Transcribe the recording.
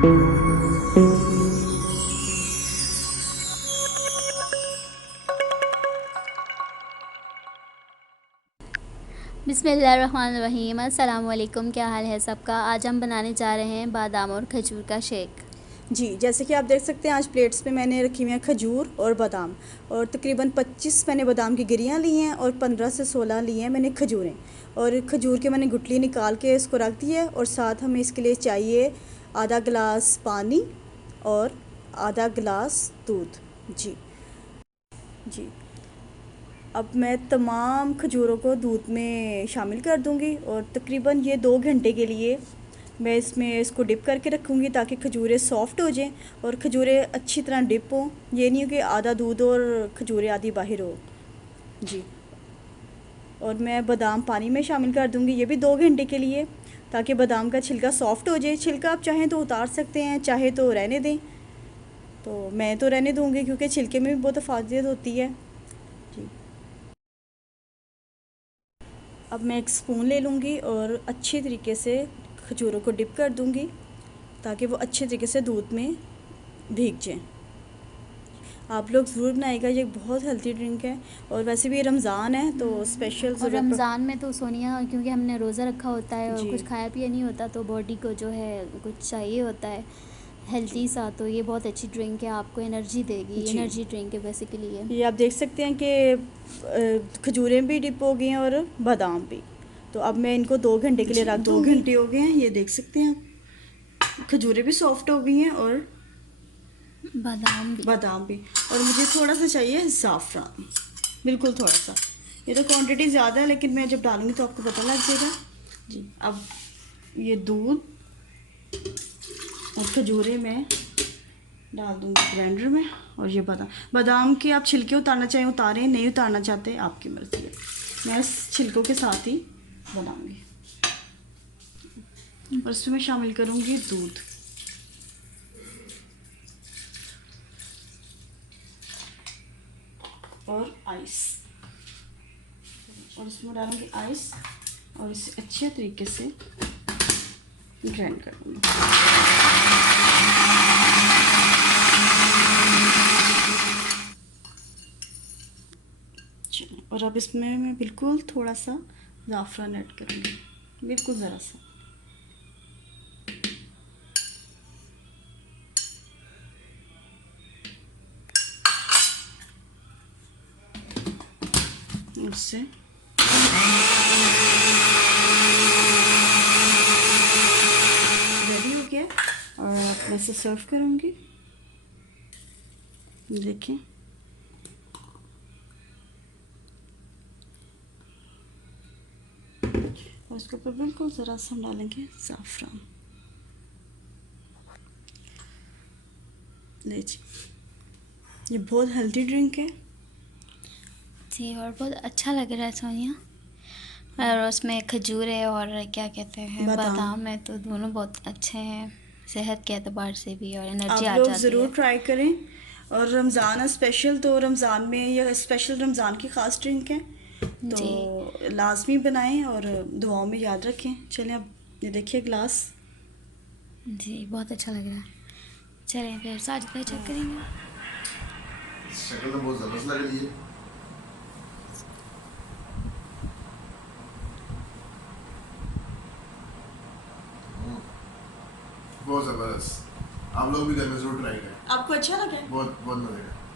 बिस्मिल्लाहिर्रहमानिर्रहीम। अस्सलाम वालेकुम। क्या हाल है सबका। आज हम बनाने जा रहे हैं बादाम और खजूर का शेक। जी, जैसे कि आप देख सकते हैं आज प्लेट्स पे मैंने रखी हुई हैं खजूर और बादाम, और तकरीबन 25 मैंने बादाम की गिरियाँ ली हैं और 15 से 16 ली हैं मैंने खजूरें। और खजूर के मैंने गुठली निकाल के इसको रख दी है, और साथ हमें इसके लिए चाहिए आधा गिलास पानी और आधा गिलास दूध। जी जी। अब मैं तमाम खजूरों को दूध में शामिल कर दूंगी, और तकरीबन ये 2 घंटे के लिए मैं इसमें इसको डिप करके रखूँगी ताकि खजूरें सॉफ़्ट हो जाएं और खजूरें अच्छी तरह डिप हों। ये नहीं हो कि आधा दूध और खजूरें आधी बाहर हो। जी। और मैं बादाम पानी में शामिल कर दूँगी, ये भी 2 घंटे के लिए, ताकि बादाम का छिलका सॉफ़्ट हो जाए। छिलका आप चाहें तो उतार सकते हैं, चाहे तो रहने दें। तो मैं तो रहने दूँगी क्योंकि छिलके में भी बहुत अफादियत होती है। जी। अब मैं एक स्पून ले लूँगी और अच्छे तरीके से खजूरों को डिप कर दूँगी ताकि वो अच्छे तरीके से दूध में भीग जाएं। आप लोग ज़रूर बनाइएगा, ये बहुत हेल्थी ड्रिंक है। और वैसे भी रमज़ान है तो स्पेशल और ज़रूरत रमज़ान में तो सोनिया, क्योंकि हमने रोज़ा रखा होता है और जी कुछ खाया पिया नहीं होता, तो बॉडी को जो है कुछ चाहिए होता है हेल्थी सा। तो ये बहुत अच्छी ड्रिंक है, आपको एनर्जी देगी। जी। एनर्जी ड्रिंक है बेसिकली ये। ये आप देख सकते हैं कि खजूरें भी डिप हो गई हैं और बादाम भी। तो अब मैं इनको 2 घंटे के लिए रख दूँगी। 2 घंटे हो गए हैं, ये देख सकते हैं आप। खजूरें भी सॉफ्ट हो गई हैं और बादाम भी। और मुझे थोड़ा सा चाहिए ज़ाफ़रान, बिल्कुल थोड़ा सा। ये तो क्वांटिटी ज़्यादा है, लेकिन मैं जब डालूँगी तो आपको पता लग जाएगा। जी। अब ये दूध और खजूरें मैं डाल दूँगी ग्राइंडर में। और ये बादाम के आप छिलके उतारना चाहें उतारें, नहीं उतारना चाहते आपकी मर्ज़ी है। मैं इस छिलकों के साथ ही बनाऊँगी। और इसमें मैं शामिल करूँगी दूध और आइस, और इसमें डालूँगी आइस और इसे अच्छे तरीके से ग्राइंड कर दूँगी। और अब इसमें मैं बिल्कुल थोड़ा सा ज़ाफ़रान ऐड करूँगी, बिल्कुल ज़रा सा। उससे रेडी हो गया और मैं इसे सर्व करूँगी। देखिए, और इसके ऊपर बिल्कुल ज़रा सा हम डालेंगे ज़ाफ़रान। लीजिए, ये बहुत हेल्दी ड्रिंक है जी। और बहुत अच्छा लग रहा है सोनिया। और उसमें खजूर है और क्या कहते हैं बादाम है, तो दोनों बहुत अच्छे हैं सेहत के एतबार से भी, और एनर्जी आप आ लोग जाती ज़रूर है। ट्राई करें। और रमज़ान है स्पेशल, तो रमज़ान में यह स्पेशल रमज़ान की ख़ास ड्रिंक है, तो जी लाजमी बनाएं और दुआओं में याद रखें। चलें, अब ये देखिए ग्लास। जी, बहुत अच्छा लग रहा है। चलें फिर साजिद भाई चेक करेंगे। शक्ल तो बहुत ज़बरदस्त लग रही है। बहुत ज़बरदस्त। आप लोग भी घर में ज़रूर ट्राई करें। आपको अच्छा लगा? बहुत बहुत मज़े का।